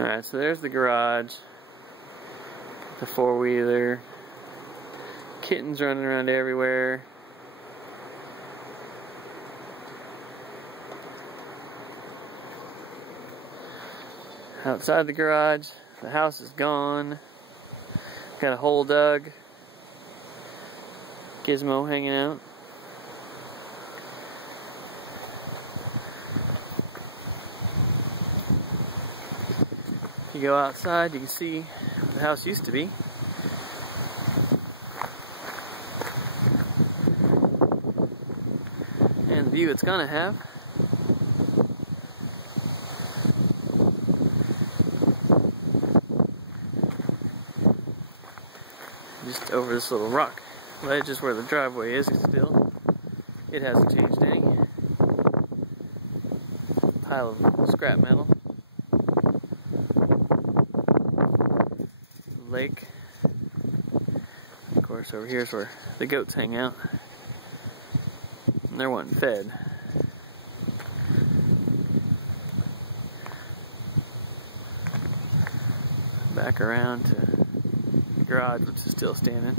Alright, so there's the garage, the four-wheeler, kittens running around everywhere. Outside the garage, the house is gone. Got a hole dug. Gizmo hanging out. You go outside, you can see where the house used to be. And the view it's gonna have. Just over this little rock ledge is where the driveway is still. It hasn't changed any. Pile of scrap metal. Lake. Of course, over here is where the goats hang out. And they're wanting fed. Back around to the garage, which is still standing.